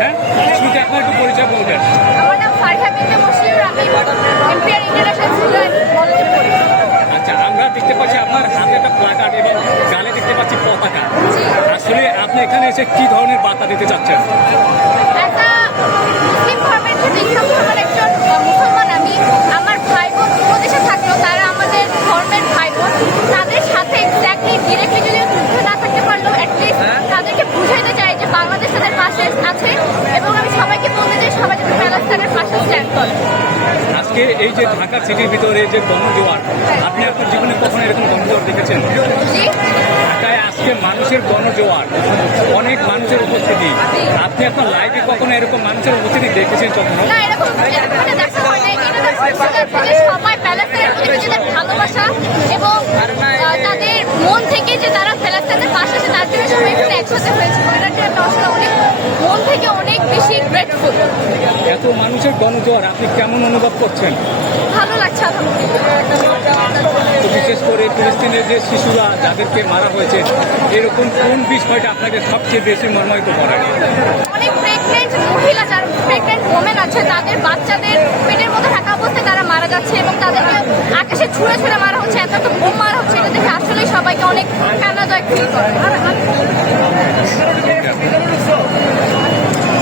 হ্যাঁ, শুরুতে আপনার একটু পরিচয় বলবেন। আমার নাম ফারিহা বিনতে মশিউর, আমি এমপিআর ইন্টারন্যাশনাল স্কুলে বলতে পড়ি। আচ্ছা, আমরা দেখতে পাচ্ছি আপনার হাতে একটা প্লাকার্ড এবং গালে দেখতে পাচ্ছি পতাকা। আসলে আপনি এখানে এসে কি ধরনের বার্তা দিতে চাচ্ছেন? একটা মুসলিম ধর্মের সাথে ইসলাম ধর্মের একজন মুসলমান আমি, আমার ভাই বোন উপদেশে থাকলেও তারা আমাদের ধর্মের ভাই বোন, তাদের সাথে এক্স্যাক্টলি ডিরেক্টলি যদিও যুদ্ধ না থাকতে পারলেও অ্যাটলিস্ট তাদেরকে বুঝাইতে চাই যে বাংলাদেশ তাদের পাশে আছে, এবং আমি সবাইকে বলতে চাই সবাই যাতে প্যালেস্টাইনের পাশে স্ট্যান্ড করে। আজকে এই যে ঢাকা সিটির ভিতরে যে গণজোয়ার, আপনি আপনার জীবনে কখনো এরকম গণজোয়ার দেখেছেন? জি, ঢাকায় আজকে মানুষের গণজোয়ার, অনেক মানুষের উপস্থিতি, আপনি আপনার লাইফে কখনো এরকম মানুষের উপস্থিতি দেখেছেন কখনো? না এরকম এখানে দেখা হয় নাই। এটা যে সবাই প্যালেস্টাইনের প্রতি নিজেদের ভালোবাসা এবং তাদের মন থেকে যে তারা প্যালেস্টাইনের পাশে আছে তার জন্য সবাই এখানে একসাথে হয়েছে। এটার জন্য আসলে অনেক মন থেকে অনেক বেশি গ্রেটফুল। এত মানুষের গণজোয়ার আপনি কেমন অনুভব করছেন? ভালো লাগছে আলহামদুলিল্লাহ। তো বিশেষ করে ফিলিস্তিনের যে শিশুরা যাদেরকে মারা হয়েছে, এরকম কোন বিষয়টা আপনাকে সবচেয়ে বেশি মর্মাহত করে? অনেক প্রেগনেন্ট মহিলা, যারা প্রেগনেন্ট ওমেন আছে, তাদের বাচ্চাদের পেটের মধ্যে থাকা অবস্থায় তারা মারা যাচ্ছে এবং তাদেরকে আকাশে ছুঁড়ে ছুঁড়ে মারা হচ্ছে, এত বোম মারা হচ্ছে। এটা দেখে আসলেই সবাইকে অনেক কান্নাদায়ক ফিল করে।